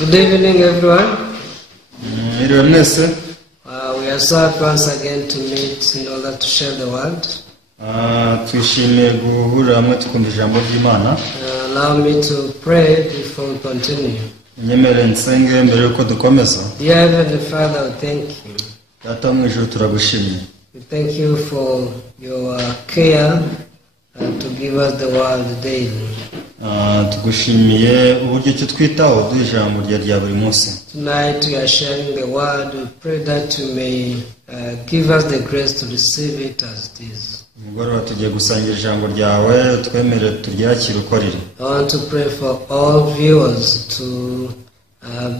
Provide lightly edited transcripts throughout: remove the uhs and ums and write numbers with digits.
Good evening, everyone. Mwese. We are so happy once again to meet in order to share the word. Twishimiye guhurira hamwe tukumva ijambo ry'Imana. Allow me to pray before we continue. Nyemere nsenge mbere yuko dukomeza. Dear Heavenly Father, we thank you. Data mu ijuru turagushimiye. We thank you for your care to give us the word daily. Tugushimiye uburyo cyo twitaho dujambo rya buri munsi. Tonight we are sharing the word. We pray that you may give us the grace to receive it as it is. Mugoroba tugiye gusangira ijambo ryawe twemere turyakire uko riri. I want to pray for all viewers to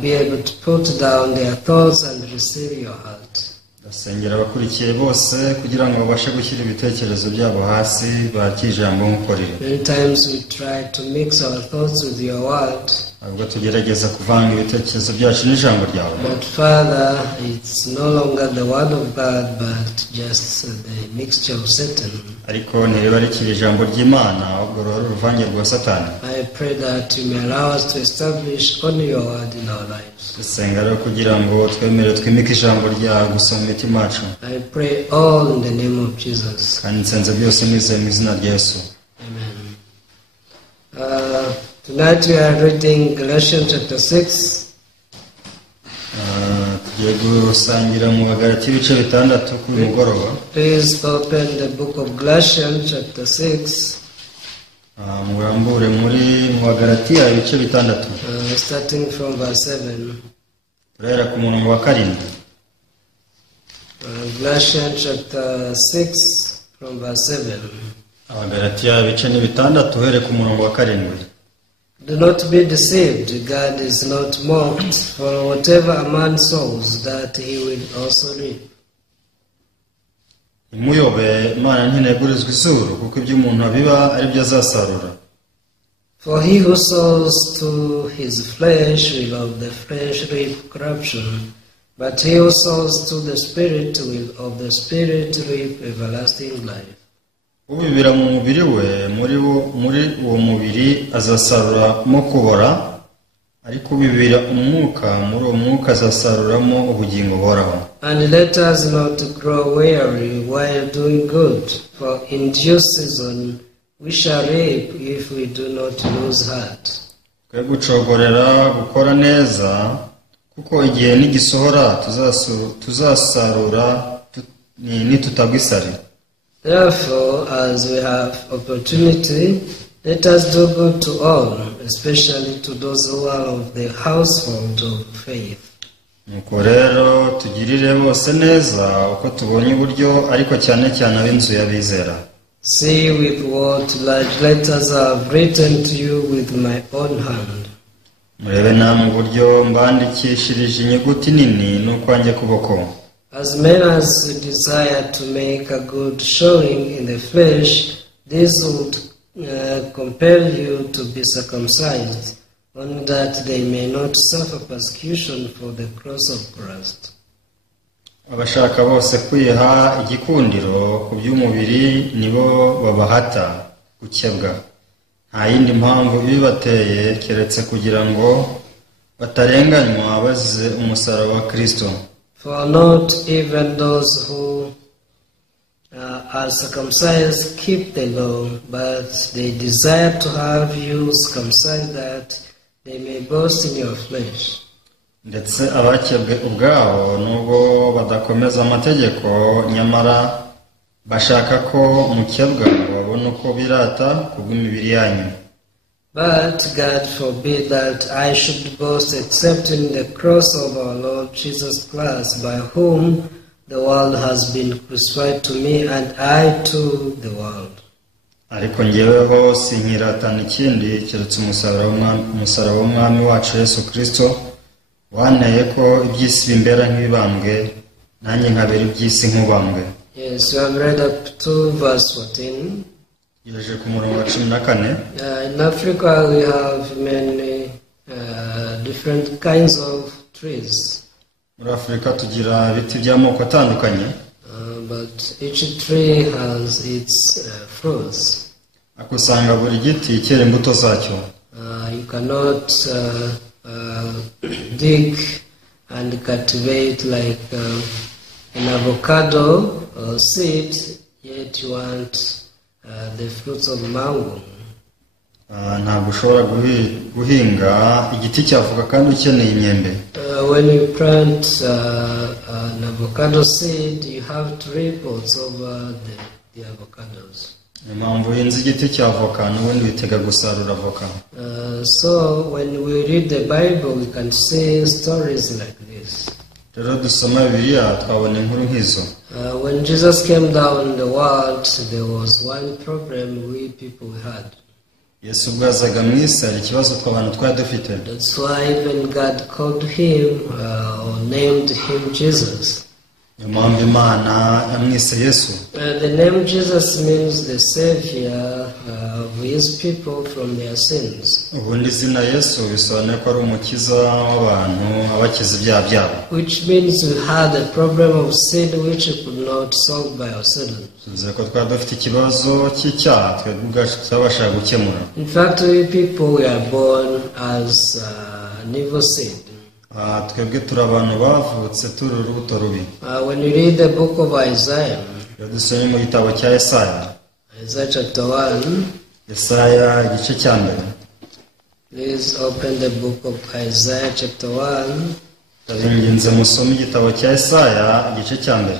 be able to put down their thoughts and receive your heart. Ndasengera abakurikiye bose kugira ngo babashe gushyira ibitekerezo byabo hasi bakije ijambo nk'uko riri. Many times we try to mix our thoughts with your word. Ahubwo tugerageza kuvanga ibitekerezo byacu n'ijambo ryawe. But Father, it's no longer the word of God, but just the mixture of Satan. Ariko niriba rikiri ijambo ry'Imana ahubwo rero uruvange rwa Satani. I pray that you may allow us to establish only your word in our lives. Senga rero kugira ngo twemere twimike ijambo rya gusoma imitima yacu. I pray all in the name of Jesus. Kandi nsenze byose nizeye mu izina rya Yesu. Amen. Tonight we are reading Galatians chapter 6. Tugiye gusangira mu Bagalati ibice 6 ku mugoroba. Please open the book of Galatians chapter 6. Murambure muri mu Bagalati ibice 6. Starting from verse 7. Turahera ku murongo wa 7. Galatians chapter 6 from verse 7. Abagalati ibice 6 tuhere ku murongo wa 7. Do not be deceived, God is not mocked, for whatever a man sows, that he will also reap. Imuyobe Imana ntinegurizwa izuru kuko ibyo umuntu abiba ari byo azasarura. For he who sows to his flesh will of the flesh reap corruption, but he who sows to the Spirit will of the Spirit reap everlasting life. Ubibira mu mubiri we muri uwo mubiri azasaruramo kubora, ariko ubibira umwuka muri uwo mwuka azasaruramo ubugingo buhoraho. And let us not grow weary while doing good, for in due season we shall reap if we do not lose heart. Twe gucogorera gukora neza kuko igihe nigisohora tuzasarura nitutagwisari. Therefore, as we have opportunity, let us do good to all, especially to those who are of the household of faith. Nuko rero tugirire bose neza uko tubonye uburyo, ariko cyane cyane ab'inzu y'abizera. See with what large letters I have written to you with my own hand. Murebe namwe uburyo mbandikishirije inyuguti nini n'ukwanjye kuboko. As men as desire to make a good showing in the flesh, this would compel you to be circumcised, only that they may not suffer persecution for the cross of Christ. Abashaka bose kwiha igikundiro ku by'umubiri nibo babahata gukebwa. Nta yindi mpamvu ibibateye keretse kugira ngo batarenganywa bazize umusaraba wa Kristo. For not even those who are circumcised keep the law, but they desire to have you circumcised that they may boast in your flesh. Ndetse abakebwe ubwabo nubwo badakomeza amategeko, nyamara bashaka ko mukebwa babone uko birata kubw'imibiri yanyu. But God forbid that I should boast except in the cross of our Lord Jesus Christ, by whom the world has been crucified to me and I to the world. Ariko njyeweho sinkiratana ikindi keretse umusaraba w'Umwami wacu Yesu Kristo, wanteye ko iby'isi bimbera nk'ibibambwe, nanjye nkabera iby'isi nk'ubambwe. Yes, we have read up to verse 14. Yeje ku murongo wa 14. In Africa we have many different kinds of trees. Muri Afrika tugira ibiti by'amoko atandukanye. But each tree has its fruits. Akusanga buri giti cyera imbuto zacyo. You cannot dig and cultivate like an avocado seed, yet you want the fruits of mango. Ntabwo ushobora guhinga igiti cy'avoka kandi ukeneye imyembe. When you plant an avocado seed, you have to reap also the avocados. Impamvu uhinze igiti cy'avoka n'ubundi witega gusarura avoka. So when we read the Bible, we can see stories like this. Rero dusoma Bibiliya twabona inkuru nk'izo. When Jesus came down in the world, there was one problem we people had. Yesu bwazaga mu isi hari ikibazo tw'abantu twari dufite. That's why even God called him or named him Jesus. Impamvu Imana yamwise Yesu. The name Jesus means the Savior of his people from their sins. Ubundi izina Yesu bisobanuye ko ari umukiza w'abantu abakiza ibyaha byabo. Which means we had a problem of sin which we could not solve by ourselves. Tuzi ko twari dufite ikibazo cy'icyaha twebwe ubwacu tutabasha gukemura. In fact, we people we are born as an evil seed. Twebwe turi abantu bavutse turi urubuto rubi. When you read the book of Isaiah, iyo dusomye mu gitabo cya Yesaya, Isaiah chapter 1, Yesaya igice cya mbere. Please open the book of Isaiah chapter 1. Ndabinginze musome igitabo cya Yesaya igice cya mbere.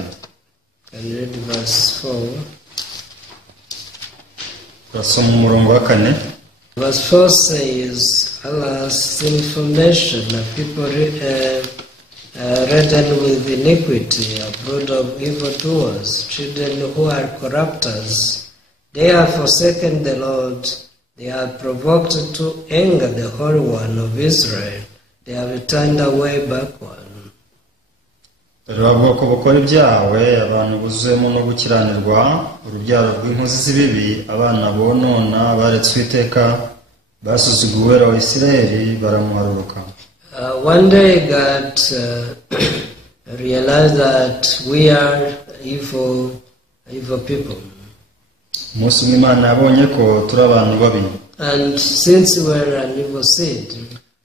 Can you read verse 4? Turasoma umurongo wa 4. Verse 4 says, Alas, sinful nation, a people reddened with iniquity, a brood of evildoers, children who are corrupters. They have forsaken the Lord. They have provoked to anger the Holy One of Israel. They have turned away backward. Ubwoko bukora ibyawe, abantu buzuyemo no gukiranirwa, urubyaro rw'inkozi z'ibibi, abana bonona baretse Uwiteka, basuzuguye Uwera wa Isirayeli baramuharuruka. One day God realized that we are evil people. Umunsi umwe Imana yabonye ko turi abantu babi. And since we were an evil seed,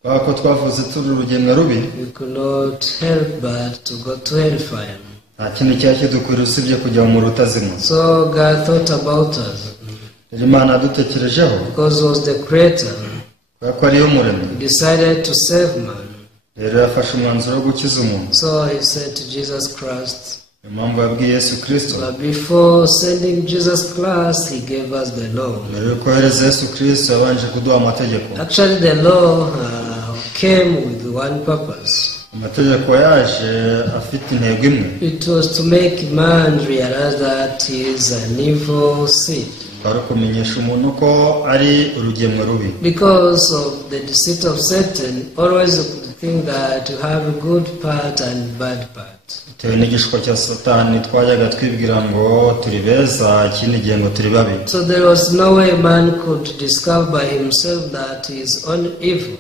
ko twavuze turi urugemwe rubi, we could not help but to go to hellfire. nta kintu cyari kidukwiriye usibye kujya mu rutazima. So God thought about us. Imana yadutekerejeho Because he was the creator. ko ariyo muremyi. He decided to save man. Rero yafashe umwanzuro wo gukiza umuntu. So he said to Jesus Christ. Impamvu yabwiye Yesu Kristo. But before sending Jesus Christ, he gave us the law. Rero kohereza Yesu Kristo yabanje kuduha amategeko. Actually, the law came with one purpose. Amategeko yaje afite intego imwe. It was to make man realize that he is an evil seed. Kwari kumenyesha umuntu ko ari urugemwe rubi. Because of the deceit of Satan, always you could think that you have a good part and bad part. Tewe n'igishwa cya Satani twajyaga twibwira ngo turi beza, ikindi gihe ngo turi babi. So there was no way man could discover by himself that he is only evil.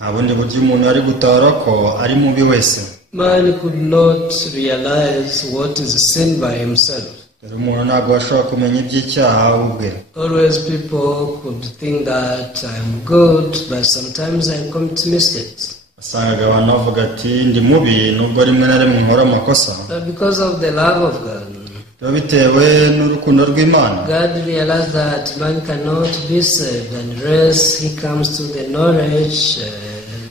Nta bundi buryo umuntu ari gutahura ko ari mubi wese. Man could not realize what is sin by himself. Rero umuntu ntabwo ashobora kumenya iby'icyaha ubwe. Always people could think that I'm good, but sometimes I commit mistakes. Wasangaga abantu bavuga ati ndi mubi nubwo rimwe na rimwe nkora amakosa. Because of the love of God. Rero bitewe n'urukundo rw'Imana. God realized that man cannot be saved unless he comes to the knowledge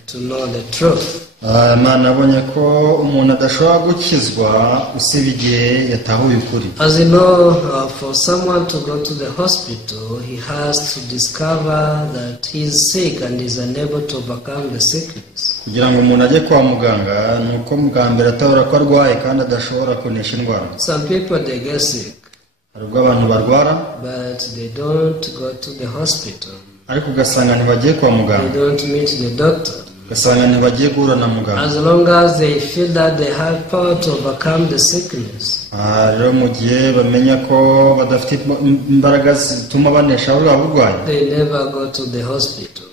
to know the truth. Imana abonye ko umuntu adashobora gukizwa usibye igihe yatahuye ukuri. As you know, for someone to go to the hospital, he has to discover that he is sick and is unable to overcome the sickness. Kugira ngo umuntu ajye kwa muganga nuko bwa mbere atahura ko arwaye kandi adashobora kunesha indwara. Some people they get sick, hari ubwo abantu barwara, but they don't go to the hospital. ariko ugasanga ntibagiye kwa muganga. They don't meet the doctor. Ugasanga ntibagiye guhura na muganga. As long as they feel that they have power to overcome the sickness. Rero mu gihe bamenya ko badafite imbaraga zituma banesha bwa burwayi, They never go to the hospital.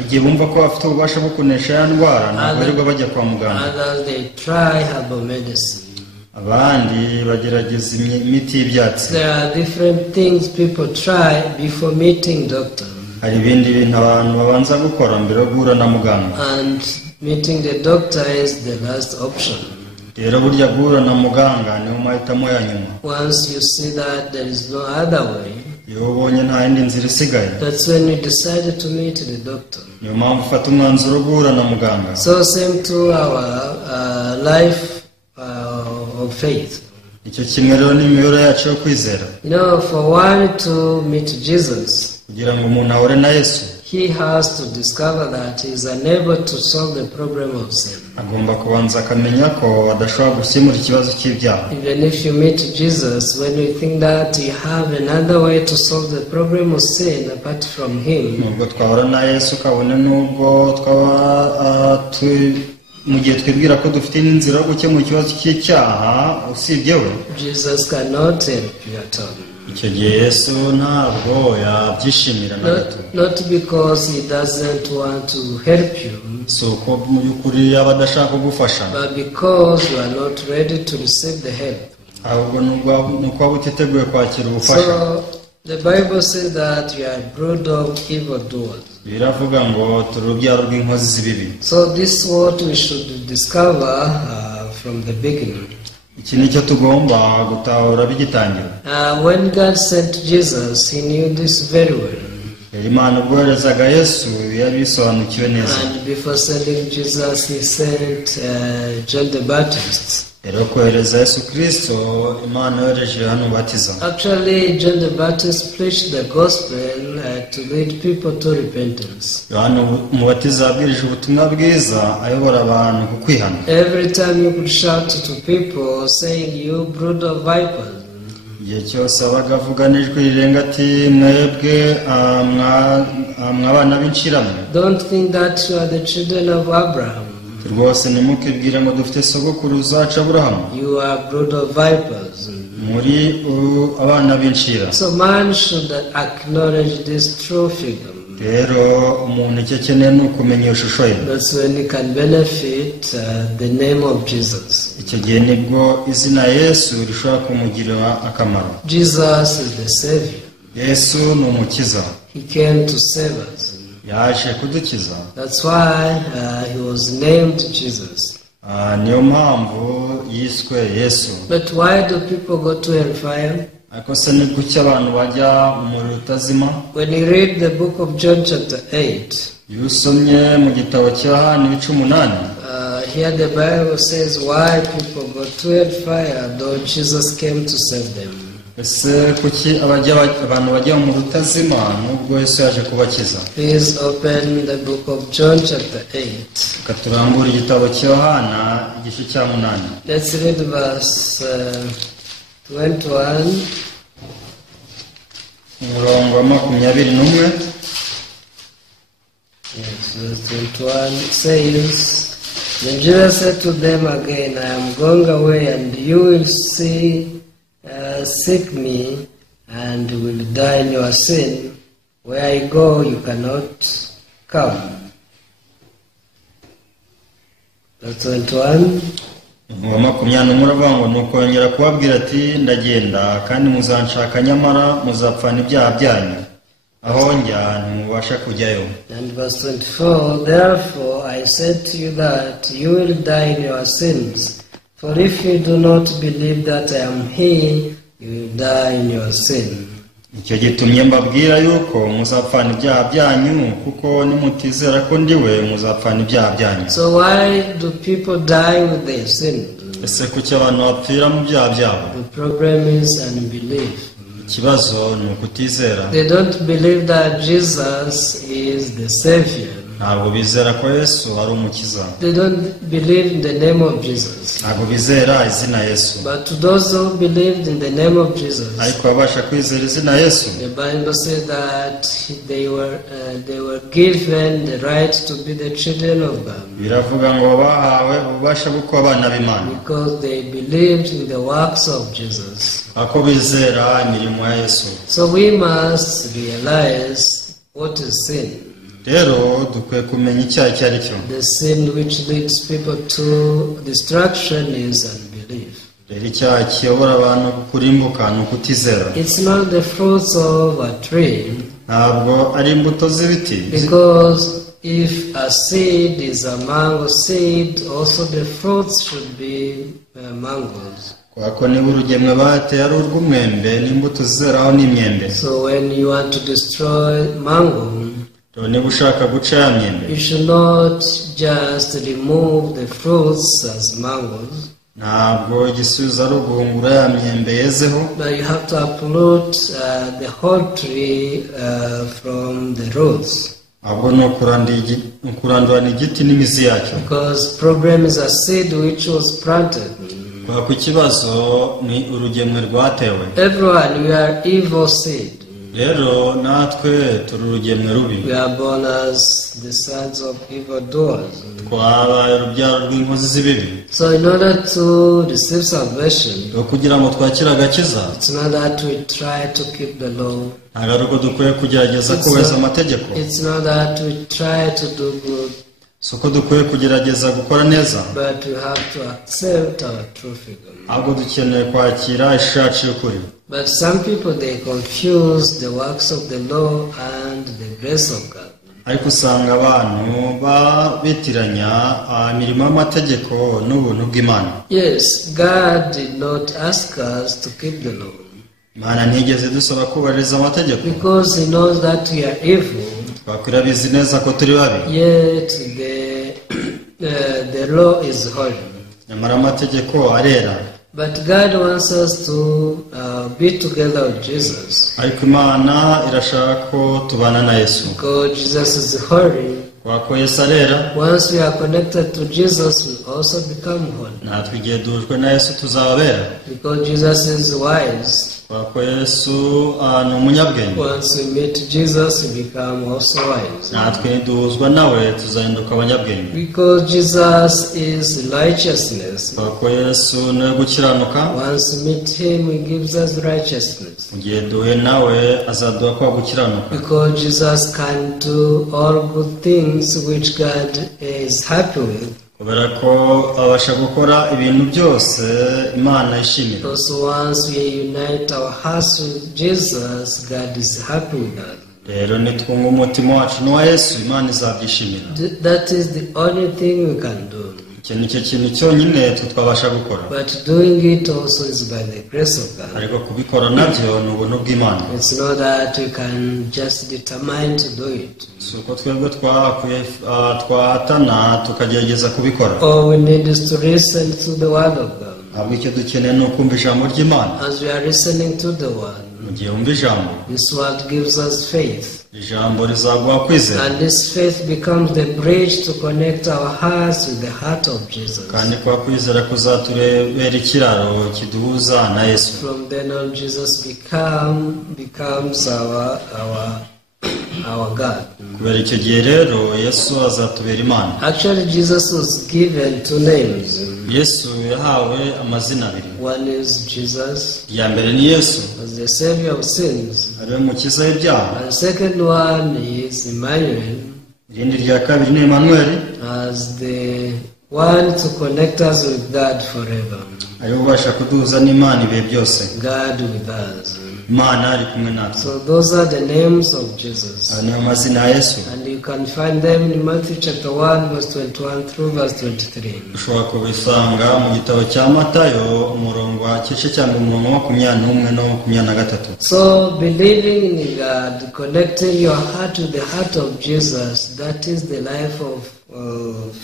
igihe bumva ko bafite ububasha bwo kunesha ya ndwara ntabwo barirwa bajya kwa muganga. Others they try herbal medicine. Abandi bagerageza imiti y'ibyatsi. There are different things people try before meeting doctor. Hari ibindi bintu abantu babanza gukora mbere yo guhura na muganga. And Meeting the doctor is the last option. rero burya guhura na muganga niyo mahitamo ya nyuma. Once you see that there is no other way, iyo ubonye nta yindi nzira isigaye, that's when you decided to meet the doctor. niyo mpamvu ufata umwanzuro wo guhura na muganga. So same to our life of faith. icyo kimwe rero n'imibereho yacu yo kwizera. For one to meet Jesus, kugira ngo umuntu ahure na Yesu, he has to discover that he is unable to solve the problem of sin. agomba kubanza akamenya ko adashobora gukemura ikibazo cy'ibyaha. Even if you meet Jesus, when you think that you have another way to solve the problem of sin apart from him, nubwo twahura na Yesu kabone nubwo twaba mu gihe twibwira ko dufite n'inzira yo gukemura ikibazo cy'icyaha usibye we, Jesus cannot help you at all. icyo gihe Yesu ntabwo yabyishimira na gato. Not because he doesn't want to help you, si uko mu by'ukuri yaba adashaka kugufasha, but because you are not ready to receive the help. ahubwo ni uko waba utiteguye kwakira ubufasha. So the Bible says that you are a brood of evildoers. biravuga ngo turi urubyaro rw'inkozi z'ibibi. So this is what we should discover from the beginning. iki ni cyo tugomba gutahura bigitangira. When God sent Jesus, he knew this very well. Imana ubwo yoherezaga Yesu yabisobanukiwe neza. And before sending Jesus, he sent John the Baptist. rero kohereza Yesu Kristo, Imana yohereje Yohana Umubatiza. Actually, John the Baptist preached the gospel to lead people to repentance. Yohana Umubatiza yabwirije ubutumwa bwiza ayobora abantu ku kwihana. Every time you could shout to people saying, "You brood of vipers." igihe cyose abaga avuga n'ijwi rirenga ati mwebwe mw'abana b'inshiramwe. Don't think that you are the children of Abraham. rwose ntimukibwire ngo dufite sogokuruza wacu Aburahamu. You are brood of vipers. muri abana b'inshira. So man should acknowledge this true figure. rero umuntu icyo akeneye ni ukumenya iyo shusho ye. That's when he can benefit the name of Jesus. icyo gihe nibwo izina Yesu rishobora kumugirira akamaro. Jesus is the Savior. Yesu ni umukiza. He came to save us. yaje kudukiza. That's why he was named Jesus. niyo mpamvu yiswe Yesu. But why do people go to hellfire? ariko se ni kuki abantu bajya umuriro utazima? When you read the book of John chapter 8, iyo usomye mu gitabo cya Yohana ibice 8, here the Bible says why people go to hellfire though Jesus came to save them. ese kuki abantu bajya mu muriro utazima nubwo Yesu yaje kubakiza? Please open the book of John chapter 8. katurambura igitabo cya Yohana igice cya 8. Let's read verse 21. umurongo wa 21. Yes, verse 21 says, Then Jesus said to them again, I am going away, and you will seek me, and will die in your sin. Where I go, you cannot come. Verse 21. uwa 21 uravuga ngo nuko yongera kubabwira ati ndagenda kandi muzanshaka nyamara muzapfana ibyaha byanyu, aho njya ntimubasha kujyayo. And verse 24, Therefore I said to you that you will die in your sins, for if you do not believe that I am He, you will die in your sin. icyo gitumye mbabwira yuko muzapfana ibyaha byanyu, kuko nimutizera ko ndiwe muzapfana ibyaha byanyu. So why do people die with their sin? ese kuki abantu bapfira mu byaha byabo? The problem is unbelief. ikibazo ni ukutizera. They don't believe that Jesus is the Savior. ntabwo bizera ko Yesu ari umukiza. They don't believe in the name of Jesus. ntabwo bizera izina Yesu. But to those who believed in the name of Jesus, ariko babasha kwizera izina Yesu, the Bible says that they were given the right to be the children of God. biravuga ngo bahawe ububasha bwo kuba abana b'Imana, Because they believed in the works of Jesus. ako bizera imirimo ya Yesu. So we must realize what is sin. rero dukwiye kumenya icyaha icyo ari cyo. The sin which leads people to destruction is unbelief. rero icyaha kiyobora abantu kurimbuka ni ukutizera. It's not the fruits of a tree, ntabwo ari imbuto z'ibiti, because if a seed is a mango seed, also the fruits should be mangoes. Kwako niba urugemwe bateye ari urw'umwembe n'imbuto zeraho n'imyembe. So when you want to destroy mango, niba ushaka guca ya myembe, you should not just remove the fruits as mangoes. Ntabwo igisubizo ari uguhungura ya myembe yezeho. But you have to uproot the whole tree from the roots. Ahubwo ni ukurandurana igiti n'imizi yacyo. Because problem is a seed which was planted. Ku kibazo ni urugemwe rwatewe. Everyone, we are evil seed. Rero natwe turi urugemwe rubi. We are born as the sons of evil doers. Twabaye urubyaro rw'inkozi z'ibibi. So in order to receive salvation, kugira ngo twakire agakiza, it's not that we try to keep the law. Ntabwo ari uko dukwiye kugerageza kubahiriza amategeko. It's not that we try to do good. Soko dukwiye kugerageza gukora neza. But we have to accept our true figure. Ahubwo dukeneye kwakira ishusho y'ukuri. But some people, they confuse the works of the law and the grace of God. Ariko usanga abantu bitiranya imirimo y'amategeko n'ubuntu bw'Imana. Yes, God did not ask us to keep the law. Imana ntiyigeze dusaba kubahiriza amategeko. Because He knows that we are evil. Twakwira bizi neza ko turi babi. Yet the law is holy. Nyamara amategeko arera. But God wants us to be together with Jesus. Ariko Imana irashaka ko tubana na Yesu. Because Jesus is holy. Wako Yesu arera. Once we are connected to Jesus, we also become holy. Natwe igihe duhujwe na Yesu tuzabera. Because Jesus is wise. Wako Yesu ni umunyabwenge. Once we meet Jesus, we become also wise. Natwe niduhuzwa nawe tuzahinduka abanyabwenge. Because Jesus is righteousness. Wako Yesu ni gukiranuka. Once we meet Him, He gives us righteousness. Igihe duhuye nawe azaduha kwa gukiranuka. Because Jesus can do all good things which God is happy with. Kubera ko abasha gukora ibintu byose Imana ishimira. Also once we unite our hearts with Jesus, God is happy with us. Rero nitwunga umutima wacu n'uwa Yesu, Imana izabyishimira. That is the only thing we can do. Icyo ni cyo kintu cyonyine twabasha gukora. But doing it also is by the grace of God. Ariko kubikora nabyo ni ubuntu bw'Imana. It's not that we can just determine to do it. Suko twebwe twahatana tukagerageza kubikora. All we need is to listen to the word of God. Ahubwo icyo dukeneye ni ukumva ijambo ry'Imana. As we are listening to the word, mu gihe wumva ijambo, this word gives us faith. Ijambo rizaguha kwizera. And this faith becomes the bridge to connect our hearts with the heart of Jesus. Kandi kwa kwizera kuzaturebera ikiraro kiduhuza na Yesu. From then on, Jesus becomes our God. Kubera icyo gihe rero Yesu azatubera Imana. Actually, Jesus was given two names. Yesu yahawe amazina abiri. One is Jesus, iya mbere ni Yesu, as the Savior of sins. ariwe mukiza w'ibyaha. And the second one is Emmanuel, irindi rya kabiri ni Emmanuel, as the one to connect us with God forever. ariwe ubasha kuduhuza n'Imana ibihe byose. God with us. Imana ari kumwe natwe. So those are the names of Jesus. Aya ni amazina ya Yesu. And you can find them in Matthew chapter 1 verse 21 through verse 23. Ushobora kubisanga mu gitabo cya Matayo umurongo wa gice cya 21 no 23. So believing in God, connecting your heart to the heart of Jesus, that is the life of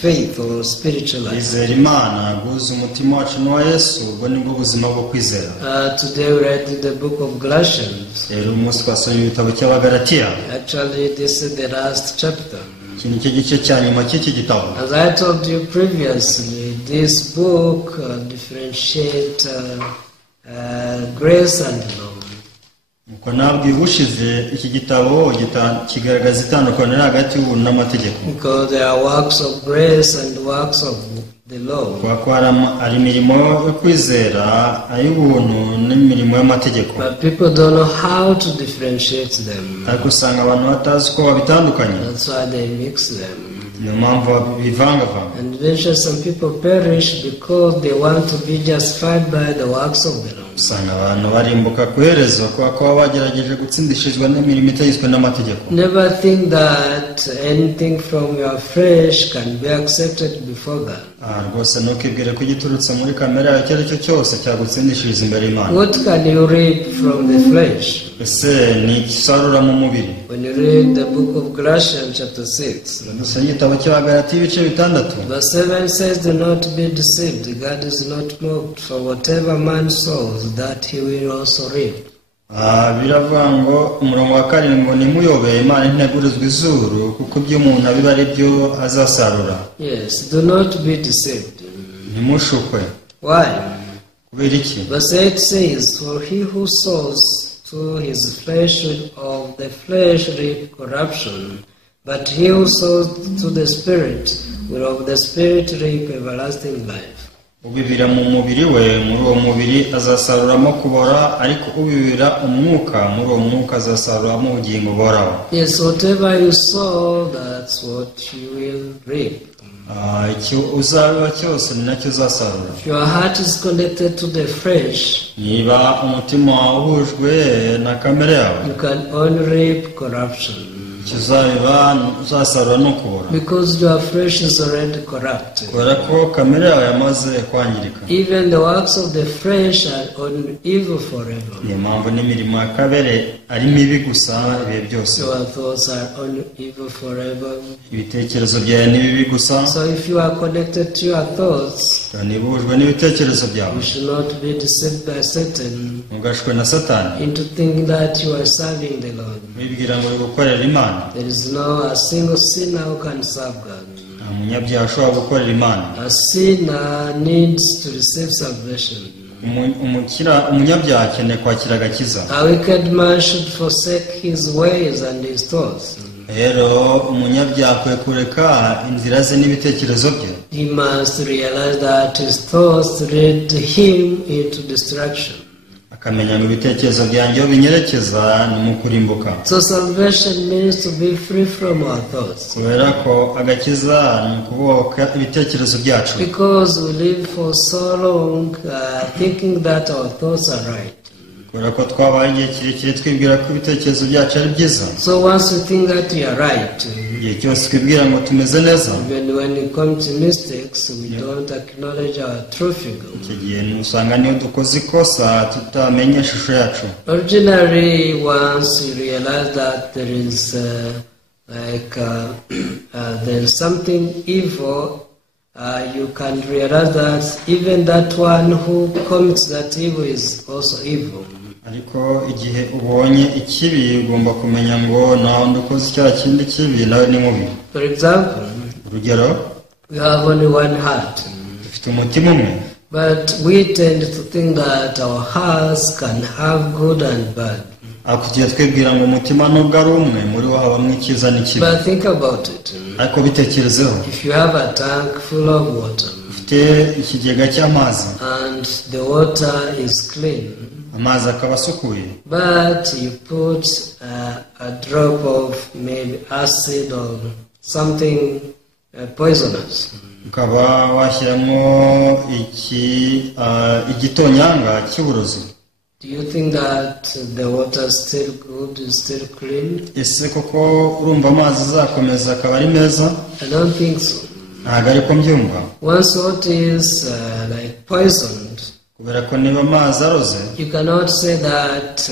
faith or spiritual life. Kwizera Imana, guhuza umutima wacu n'uwa Yesu, ubwo nibwo buzima bwo kwizera. Today we read the book of Galatians. Rero umunsi twasomye ibitabo cy'Abagalatiya. Actually, this is the last chapter. Iki ni cyo gice cya nyuma cy'iki gitabo. As I told you previously, this book differentiates grace and law. Uko nabwiye ubushize iki gitabo kigaragaza itandukaniro hagati y'ubuntu n'amategeko. Because there are works of grace and works of the law. Kuko ari imirimo yo kwizera, ay'ubuntu n'imirimo y'amategeko. But people don't know how to differentiate them. Ariko usanga abantu batazi ko babitandukanye. That's why they mix them. niyo mpamvu bivangavanga. And eventually some people perish because they want to be justified by the works of the law. Usanga abantu barimbuka ku iherezo kuba ko bagerageje gutsindishizwa n'imirimo itegetswe n'amategeko. Never think that anything from your flesh can be accepted before God. Rwose ntukibwire ko igiturutse muri kamere yawe icyo ari cyo cyose cyagutsindishiriza imbere y'Imana. What can you read from the flesh? Ese ni igisarura mu mubiri. When you read the book of Galatians chapter 6, Dusoma igitabo cy'Abagalatiya ibice bitandatu. verse 7 says, "Do not be deceived. God is not mocked, for whatever man sows, that he will also reap." Biravuga ngo umurongo wa karindwi, ntimuyobe, Imana ntegurizwa izuru, kuko ibyo umuntu abiba ari byo azasarura. Yes, do not be deceived. Ntimushukwe. Why? Kubera iki? Verse 8 says, "For he who sows to his flesh will of the flesh reap corruption, but he who sows to the Spirit will of the Spirit reap everlasting life." Ubibira mu mubiri we, muri uwo mubiri azasaruramo kubora, ariko ubibira umwuka, muri uwo mwuka azasaruramo ubugingo buhoraho. Yes, whatever you sow, that's what you will reap. Icyo uzabiba cyose ni nacyo uzasarura. If your heart is connected to the flesh, Niba umutima uhujwe na kamere yawe, you can only reap corruption. icyo uzabiba uzasarura no kubora, Because your flesh is already corrupted. kubera ko kamere yawe yamaze kwangirika. Even the works of the flesh are only evil forever. Niyo mpamvu n'imirimo ya kabere ari mibi gusa ibihe byose. Your thoughts are only evil forever. Ibitekerezo byawe ni bibi gusa. So if you are connected to your thoughts, Niba uhujwe n'ibitekerezo byawe, you should not be deceived by Satan ntugashwe na Satani into thinking that you are serving the Lord. wibwira ngo uri gukorera Imana. There is no a single sinner who can serve God. Nta munyabyaha ushobora gukorera Imana. A sinner needs to receive salvation. Umunyabyaha akeneye kwakira agakiza. A wicked man should forsake his ways and his thoughts. Rero umunyabyaha akwiye kureka inzira ze n'ibitekerezo bye. He must realize that his thoughts lead him into destruction. Akamenya ngo ibitekerezo byanjye iyo binyerekeza ni mu kurimbuka. So salvation means to be free from our thoughts. Kubera ko agakiza ni ukubohoka ibitekerezo byacu. Because we live for so long thinking that our thoughts are right. Kubera ko twabaye igihe kirekire twibwira ko ibitekerezo byacu ari byiza. So once we think that we are right, igihe cyose twibwira ngo tumeze neza, even when we come to mistakes, we don't acknowledge our true figure. icyo gihe usanga niyo dukoze ikosa tutamenya ishusho yacu. Originally, once you realize that there is there is something evil, you can realize that even that one who commits that evil is also evil. Ariko igihe ubonye ikibi ugomba kumenya ngo nta wundi ukoze icyaha kindi kibi nawe ni mubi. For example, Urugero, we have only one heart, dufite umutima umwe, but we tend to think that our hearts can have good and bad. ariko igihe twibwira ngo umutima nubwo ari umwe, muri wo habamo icyiza n'ikibi. But think about it. Ariko bitekerezeho, If you have a tank full of water ufite ikigega cy'amazi, and the water is clean, amazi akaba asukuye, but you put a drop of maybe acid or something poisonous, ukaba washyiramo igitonyanga cy'uburozi, do you think that the water is still good, is still clean? ese koko urumva amazi azakomeza akaba ari meza? I don't think so. Ntabwo ariko mbyumva. Once water is like poisoned, kubera ko niba amazi aroze, you cannot say that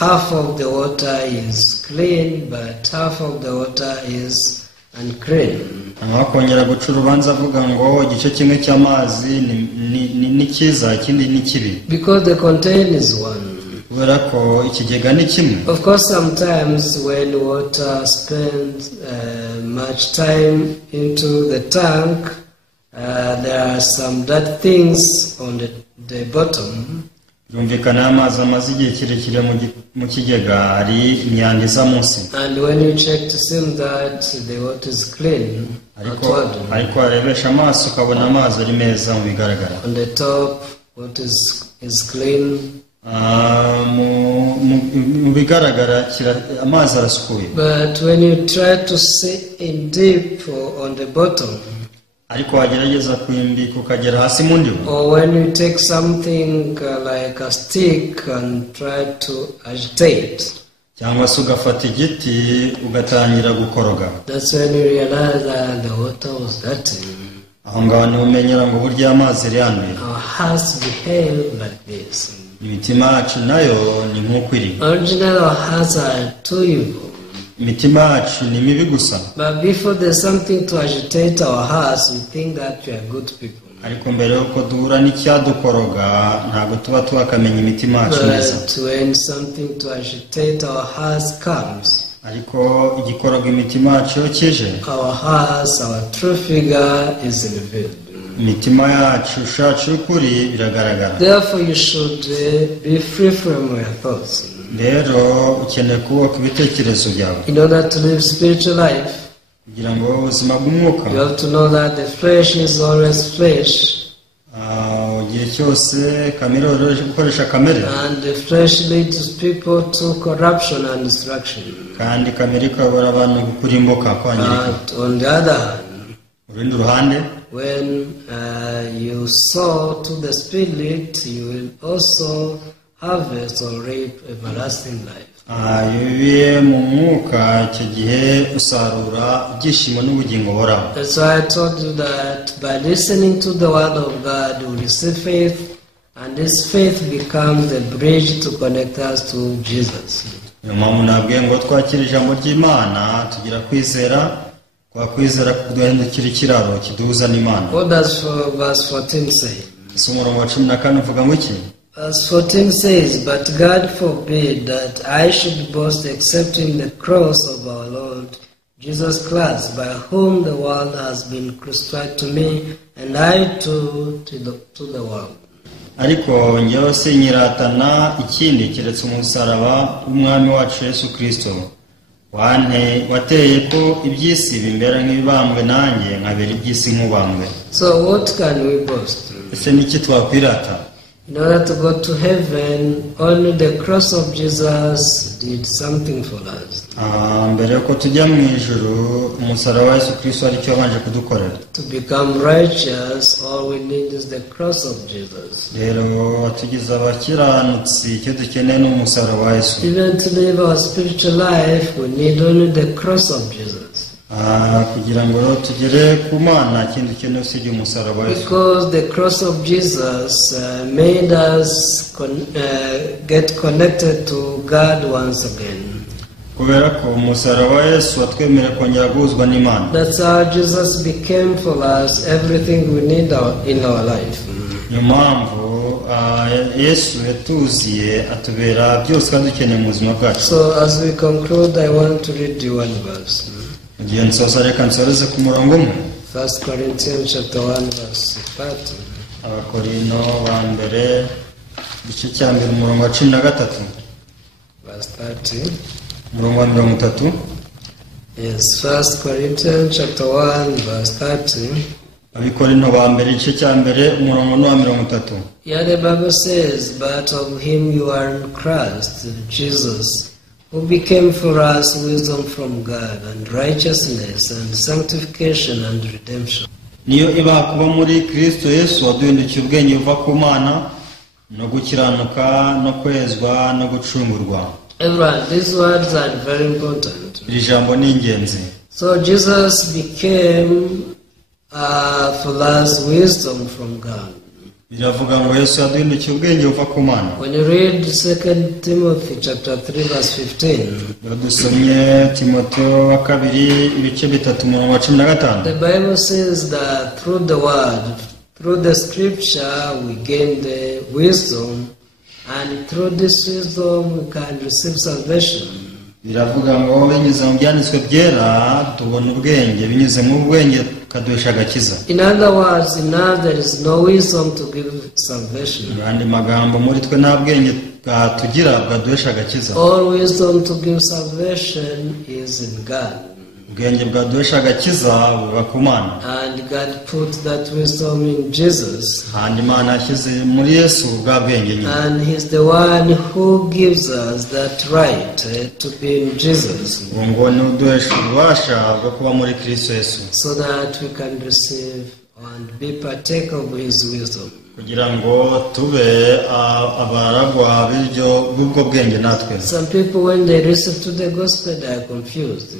half of the water is clean, but half of the water is unclean. wakongera guca urubanza avuga ngo igice kimwe cy'amazi ni cyiza, ikindi ni kibi. Because the container is one. kubera ko ikigega ni kimwe. Of course, sometimes when water spends much time into the tank, there are some dead things on the bottom. Byumvikana amazi amaze igihe kirekire mu kigega, hari imyanda iza munsi. And when you check to see that the water is clean, ariko warebesha amaso ukabona amazi ari meza mu bigaragara. on the top, water is clean. mu bigaragara amazi arasukuye, but when you try to see in deep or on the bottom, ariko wagerageza kwimbika ukagera hasi mu ndiba, or when you take something like a stick and try to agitate, cyangwa se ugafata igiti ugatangira gukoroga, that's when you realize that the water was dirty. aho ngaho niho umenyera ngo burya amazi yanduye. Our hearts behave like this. Imitima yacu nayo ni nk'uko iri. Originally our hearts are too evil. Imitima yacu ni mibi gusa, But before there's something to agitate our hearts, we think that we are good people. ariko mbere yuko duhura n'icyadukoroga ntabwo tuba tubakamenya imitima yacu neza. But when something to agitate our hearts comes, ariko igikoroga imitima yacu iyo kije, our hearts, our true figure is revealed. imitima yacu ushacu y'ukuri biragaragara. Therefore you should be free from your thoughts. Rero ukeneye kubaka ibitekerezo byawe In order to live spiritual life, kugira ngo ubuzima bw'umwuka, you have to know that the flesh is always flesh, igihe cyose kamere gukoresha kamere, and the flesh leads people to corruption and destruction. kandi kamere ikayobora abantu kurimbuka kwangirika. But on the other hand, urundi ruhande, when you sow to the Spirit, you will also harvest or reap everlasting life. iyo ubiye mu mwuka icyo gihe usarura ibyishimo n'ubugingo buhoraho. That's why I told you that by listening to the word of God, we receive faith, and this faith becomes the bridge to connect us to Jesus. niyo mpamvu nabwiye ngo twakire ijambo ry'Imana tugira kwizera, kwa kwizera kuduhindukira ikiraro kiduhuza n'Imana. What does verse 14 say? ese umurongo wa 14 uvuga ngo iki? Verse 14 says, "But God forbid that I should boast except in the cross of our Lord Jesus Christ, by whom the world has been crucified to me, and I to the world." ariko njyewe sinyiratana ikindi keretse umusaraba w'umwami wacu Yesu Kristo, wateye ko iby'isi bimbera nk'ibibambwe nanjye nkabera iby'isi nk'ubambwe. So what can we boast? ese niki twakwirata? In order to go to heaven, only the cross of Jesus did something for us. mbere yuko tujya mu ijuru, umusaraba wa Yesu Kristo aricyo wabanje kudukorera. To become righteous, all we need is the cross of Jesus. rero tugize abakiranutsi, icyo dukeneye ni umusaraba wa Yesu. Even to live our spiritual life, we need only the cross of Jesus. kugira ngo tugere ku Mana, ikindi kintu usibye umusaraba wa Yesu. Because the cross of Jesus made us get connected to God once again. kubera ko umusaraba wa Yesu watwemerera kongera guhuzwa n'Imana. That's how Jesus became for us everything we need in our life. niyo mpamvu Yesu yatuziye atubera byose kandi dukeneye mu buzima bwacu. So as we conclude, I want to read you one verse. Igihe nsoza reka nsoreze ku murongo umwe. 1 Corinthians chapter 1 verse 30. Abakorino ba mbere igice cya mbere umurongo wa 13. Verse 30. umurongo wa 30. Yes, 1 Corinthians chapter 1 verse 30. Abakorino ba mbere igice cya mbere umurongo wa 30. Here the Bible says, "But of him you are in Christ Jesus, who became for us wisdom from God, and righteousness, and sanctification, and redemption." niyo iba kuba muri Kristo Yesu waduhindukiye ubwenge buva ku Mana, no gukiranuka no kwezwa no gucungurwa. Everyone, these words are very important. iri jambo ni ingenzi. So Jesus became for us wisdom from God. biravuga ngo Yesu yaduhindukiye ubwenge buva ku Mana. When you read 2 Timothy chapter 3 verse 15, dusomye Timoteyo wa kabiri ibice 3 umurongo wa 15. the Bible says that through the word, through the scripture, we gain the wisdom, and through this wisdom we can receive salvation. biravuga ngo binyuze mu byanditswe byera tubona ubwenge, binyuze mu bwenge kaduhesha agakiza. In other words, in us there is no wisdom to give salvation. Andi magambo, muri twe nta bwenge tugira bwaduhesha agakiza. All wisdom to give salvation is in God. ubwenge bwaduhesha agakiza buva ku Mana, and God put that wisdom in Jesus, kandi Imana yashyize muri Yesu bwa bwenge nyine, and He's the one who gives us that right to be in Jesus, ngo ni uduhesha ububasha bwo kuba muri Kristo Yesu, so that we can receive and be partaker of His wisdom. kugira ngo tube abaragwa b'ubwo bwenge natwe. Some people, when they listen to the gospel, they are confused,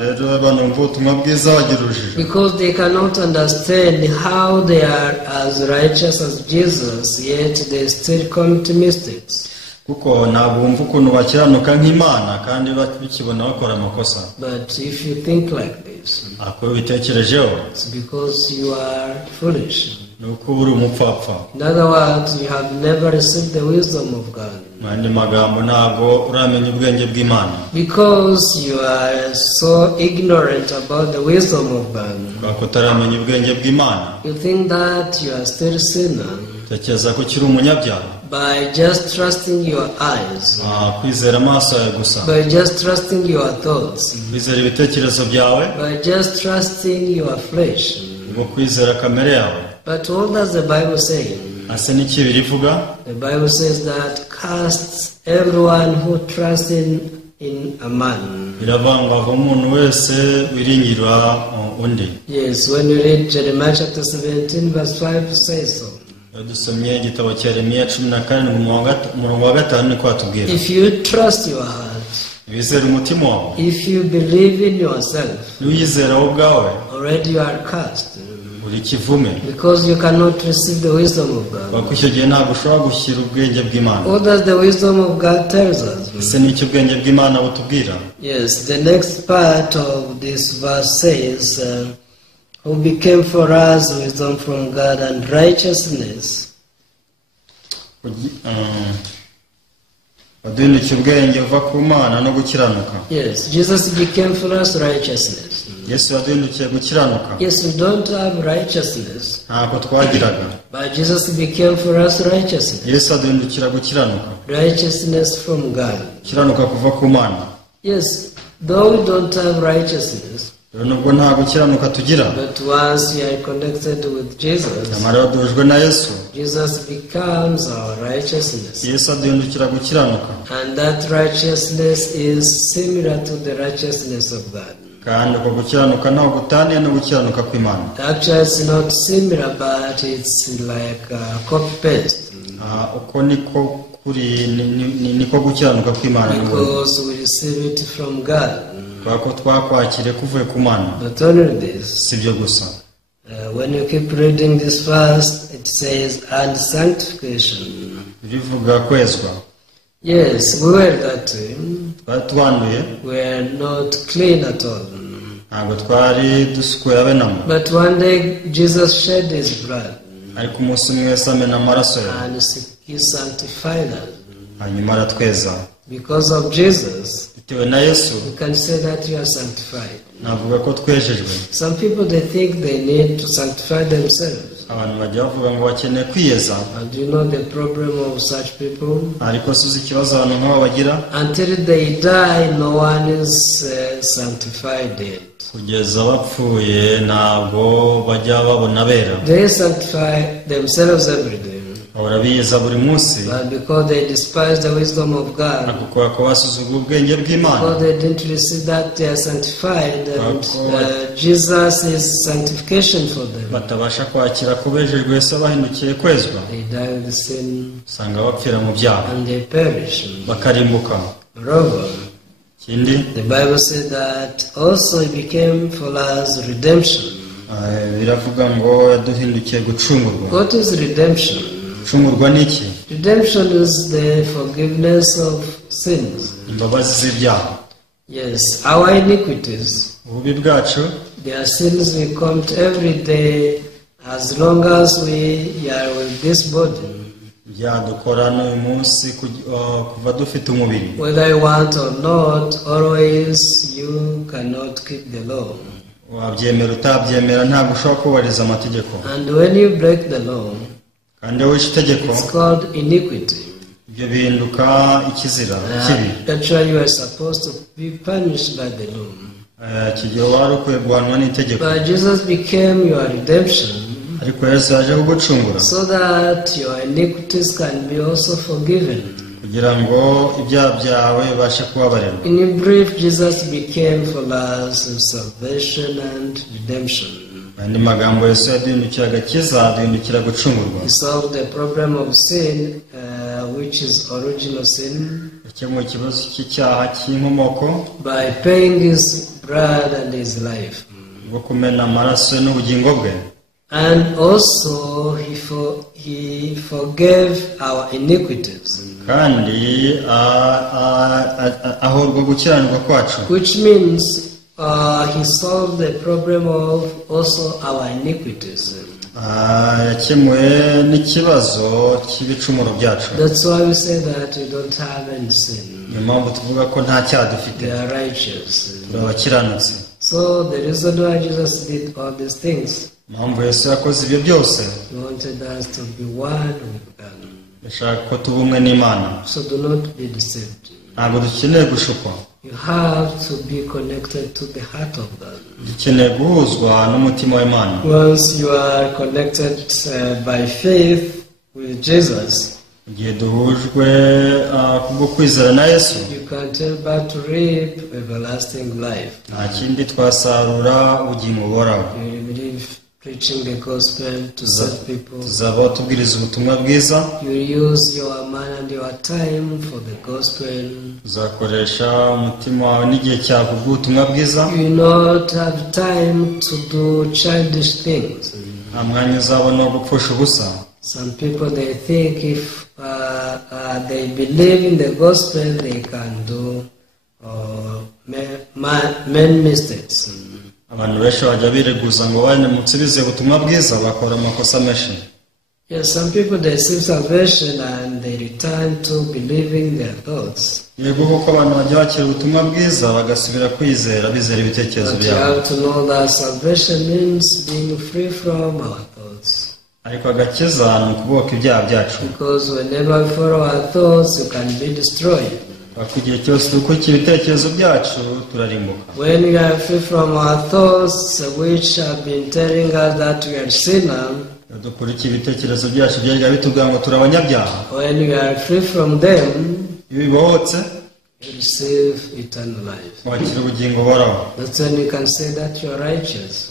rero banumva ubutumwa bwiza bagira urujijo, because they cannot understand how they are as righteous as Jesus, yet they still commit mistakes. kuko ntabwo bumva ukuntu bakiranuka nk'Imana kandi bakibona bakora amakosa. But if you think like this, ako bitekerejeho, it's because you are foolish. ni uko uri umupfapfa. In other words, you have never received the wisdom of God, mu yandi magambo ntabwo uramenya ubwenge bw'Imana, because you are so ignorant about the wisdom of God. kuko utaramenya ubwenge bw'Imana. You think that you are still a sinner Tekereza ko ukiri umunyabyaha, by just trusting your eyes, kwizera amaso yawe gusa, by just trusting your thoughts, kwizera ibitekerezo byawe, by just trusting your flesh. ngo kwizera kamere yawe. But what does the Bible say? ase n'iki birivuga? The Bible says that casts everyone who trusts in a man. biravangwa ngo umuntu wese wiringira undi. Yes, when you read Jeremiah chapter 17 verse 5, it says so. dusomye igitabo cya Yeremiya 17 umurongo wa 5 niko atubwira, If you trust your heart, wizera umutima wawe, if you believe in yourself, n'uyizera wowe ubwawe, already you are cast, uri kivume, because you cannot receive the wisdom of God. kuko icyo gihe ntabwo ushobora gushyira ubwenge bw'Imana. What does the wisdom of God tells us? ese n'icyo ubwenge bw'Imana butubwira? Yes, the next part of this verse says, who became for us wisdom from God and righteousness. waduhindukiye ubwenge buva ku Mana no gukiranuka. Yes, Jesus became for us righteousness. Yesu yaduhindukiye gukiranuka, Yes, we don't have righteousness, ntako twagiraga. but Jesus became for us righteousness. Yesu aduhindukira gukiranuka, Righteousness from God. gukiranuka kuva ku Mana. Yes, though we don't have righteousness, rero nubwo nta gukiranuka tugira, but once we are connected with Jesus, nyamara iyo duhujwe na Yesu, Jesus becomes our righteousness. Yesu aduhindukira gukiranuka, And that righteousness is similar to the righteousness of God. kandi uko gukiranuka ntaho gutaniye no gukiranuka kw'Imana. Actually, it's not similar, but it's like copy-paste. uko niko kuri niko gukiranuka kw'Imana, Because we receive it from God. kuko twakwakire kuvuye ku Mana. Not only this, si byo gusa, when you keep reading this verse, it says, and sanctification. bivuga kwezwa. Yes, we were dirty. twari twanduye, We are not clean at all. ntabwo twari dusukuye abe namo, But one day Jesus shed his blood ariko umunsi umwe Yesu amena amaraso ye, and he sanctified us. hanyuma aratweza. Because of Jesus, bitewe na Yesu you can say that you are sanctified. navuga ko twejejwe. Some people, they think they need to sanctify themselves. abantu bajya bavuga ngo bakeneye kwiyeza, And you know the problem of such people? ariko si uzi ikibazo abantu nk'abo bagira, Until they die, no one is sanctified yet. kugeza bapfuye ntabwo bajya babona bera. They sanctify themselves every day. bahora biyeza buri munsi, But because they despise the wisdom of God, kuko ko basuzugura ubwenge bw'Imana, because they didn't receive that they are sanctified, and Jesus is sanctification for them. batabasha kwakira ko bejejwe Yesu abahindukiye kwezwa, They die with sin usanga bapfira mu byaha and they perish. bakarimbuka. Moreover, ikindi the Bible said that also He became for us redemption. biravuga ngo yaduhindukiye gucungurwa. What is redemption? gucungurwa ni iki? Redemption is the forgiveness of sins. imbabazi z'ibyaha. Yes, our iniquities, ububi bwacu, they are sins we commit every day as long as we are with this body. byadukora n'uyu munsi kuva dufite umubiri. Whether you want or not, always you cannot keep the law. wabyemera utabyemera ntabwo ushobora kubahiriza amategeko. And when you break the law, kandi iyo wishe itegeko, it's called iniquity. ibyo bihinduka ikizira kibi. Actually, you are supposed to be punished by the law. kigihe wari ukwiye guhanwa n'itegeko But Jesus became your redemption ariko Yesu yaje kugucungura so that your iniquities can be also forgiven. kugira ngo ibyaha byawe bibashe kubabarirwa. In brief, Jesus became for us salvation and redemption. andi magambo Yesu yaduhindukira agakiza, aduhindukira gucungurwa. He solved the problem of sin, which is original sin, yakemuye ikibazo cy'icyaha cy'inkomoko by paying his blood and his life. bwo kumena amaraso n'ubugingo bwe, And also he forgave our iniquities, kandi ahorwa gukiranirwa kwacu, which means he solved the problem of also our iniquities. yakemuye n'ikibazo cy'ibicumuro byacu. That's why we say that we don't have any sin. niyo mpamvu tuvuga ko nta cyaha dufite, We are righteous. turi abakiranutsi. So the reason why Jesus did all these things, impamvu Yesu yakoze ibyo byose, he wanted us to be one with God. yashaka ko tuba umwe n'Imana. So do not be deceived. ntabwo dukeneye gushukwa, You have to be connected to the heart of God. dukeneye guhuzwa n'umutima w'Imana. Once you are connected by faith with Jesus, igihe duhujwe kubwo kwizera na Yesu, you can tell but to reap everlasting life. nta kindi twasarura ubugingo buhoraho. You believe preaching the gospel to save people. tuzaba tubwiriza ubutumwa bwiza, You use your money and your time for the gospel. tuzakoresha umutima wawe n'igihe cyawe kubw'ubutumwa bwiza. You will not have time to do childish things. nta mwanya uzabona wo gupfusha ubusa. Some people, they think if they believe in the gospel, they can do many mistakes. abantu benshi bajya bireguza ngo baramutse bizeye ubutumwa bwiza bakora amakosa menshi. Yes, some people, they receive salvation and they return to believing their thoughts. yego kuko abantu bajya bakira ubutumwa bwiza bagasubira kwizera bizera ibitekerezo But you byabo, have to know that salvation means being free from our thoughts. ariko agakiza ni ukubohoka ibyaha byacu. Because whenever we follow our thoughts, you can be destroyed. ku gihe cyose dukurikira ibitekerezo byacu turarimbuka. When we are free from our thoughts, which have been telling us that we are sinners, iyo dukurikira ibitekerezo byacu byajya bitubwira ngo turi abanyabyaha, when we are free from them, iyo bibohotse you receive eternal life. wakira ubugingo buhoraho. That's when you can say that you are righteous.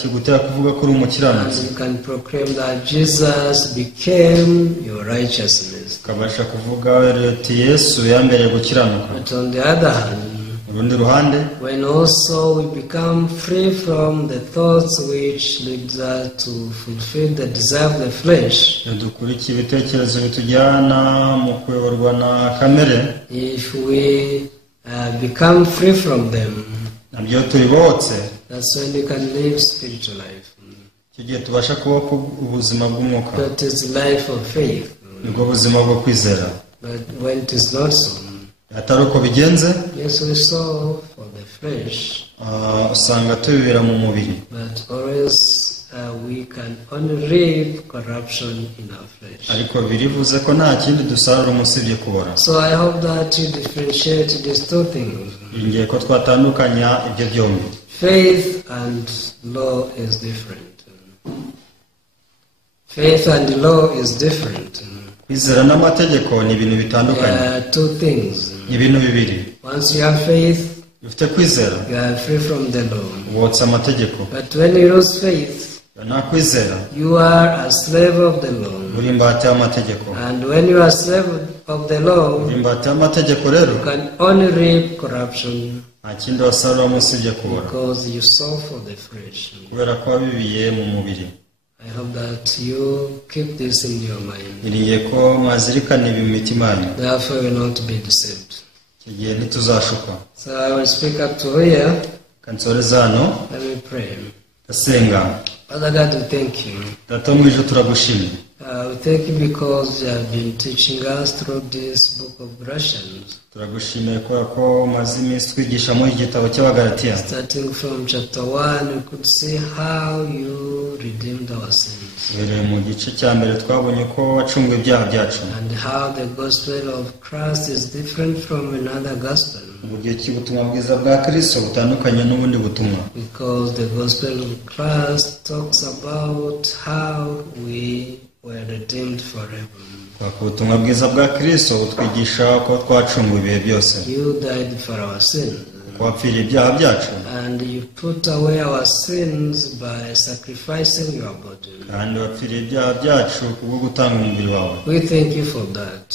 kigutera kuvuga ko uri And umukiranutsi, you can proclaim that Jesus became your righteousness. ukabasha kuvuga uti Yesu yambereye gukiranuka. But on the other hand, urundi ruhande, when also we become free from the thoughts which leads us to fulfill the desire of the flesh, iyo dukurikiye ibitekerezo bitujyana mu kuyoborwa na kamere, if we become free from them, nabyo tubibohotse, that's when you can live spiritual life. icyo gihe tubasha kubaho ubuzima bw'umwuka, That is life of faith. nibwo buzima bwo kwizera. But when it is not so, atari uko bigenze, yes, we saw for the flesh, usanga tubibera mu mubiri, but always we can only reap corruption in our flesh. ariko birivuze ko nta kindi dusarura umusibye kubora. So I hope that you differentiate these two things. ngiye ko twatandukanya ibyo byombi. Faith and law is different. Faith and law is different. kwizera n'amategeko ni ibintu bitandukanye, There are two things. ni ibintu bibiri. Once you have faith, iyo ufite kwizera you are free from the law. wotsa amategeko, But when you lose faith, nta kwizera you are a slave of the law. uri imbata y'amategeko. And when you are a slave of the law, uri imbata y'amategeko rero you can only reap corruption nta kindi wasaruramo usibye kubora, because you sow for the flesh. kubera ko wabibiye mu mubiri. I hope that you keep this in your mind. niringiye ko mwazirikana ibi mu mitima yanyu, Therefore, you will not be deceived. icyo gihe ntituzashukwa. So I will speak up to here. kansoreza hano Let me pray. ndasenga. Father God, we thank you. data mu ijuru turagushimye, We thank you because you have been teaching us through this book of Galatians. turagushimiye kubera ko umaze iminsi twigisha muri iki gitabo cy'abagalatiya. Starting from chapter 1, we could see how you redeemed our sins. uhereye mu gice cya mbere twabonye ko wacunguye ibyaha byacu, and how the gospel of Christ is different from another gospel. uburyo ki ubutumwa bwiza bwa Kristo butandukanye n'ubundi butumwa, Because the gospel of Christ talks about how we were redeemed forever. kuko ubutumwa bwiza bwa Kristo butwigisha ko twacunguye ibihe byose, You died for our sins, ko wapfiriye ibyaha byacu, and you put away our sins by sacrificing your body. kandi wapfiriye ibyaha byacu kubwo gutanga umubiri wawe. We thank you for that.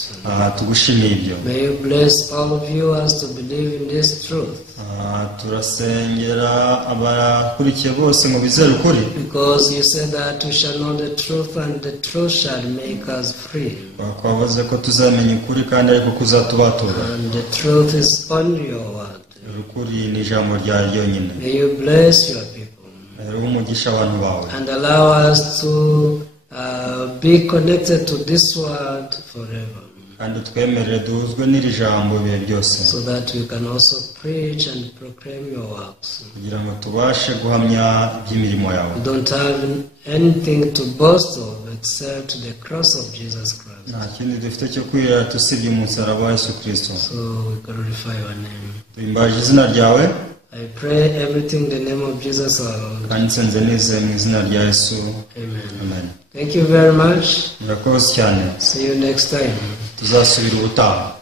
Tugushimiye ibyo. May you bless all of you as to believe in this truth. Turasengera abakurikiye bose ngo bizere ukuri, Because you said that we shall know the truth, and the truth shall make us free. twavuze ko tuzamenya ukuri kandi ariko kuzatubatura. And the truth is only your word. Ukuri ni ijambo ryawe ryonyine. May you bless your people Rero umugisha abantu bawe, and allow us to be connected to this word forever, kandi twemerere duhuzwe n'iri jambo ibihe byose, so that we can also preach and proclaim your works. kugira ngo tubashe guhamya iby'imirimo yawe. We don't have anything to boast of except the cross of Jesus Christ. Nta kindi dufite cyo kwirata usibye umusaraba wa Yesu Kristo. So we glorify your name. Duhimbaje izina ryawe, I pray everything in the name of Jesus our Lord. kandi nsenze nizeye mu izina rya Yesu. Amen. Amen. Thank you very much. Murakoze cyane, See you next time. tuzasubira ubutaha.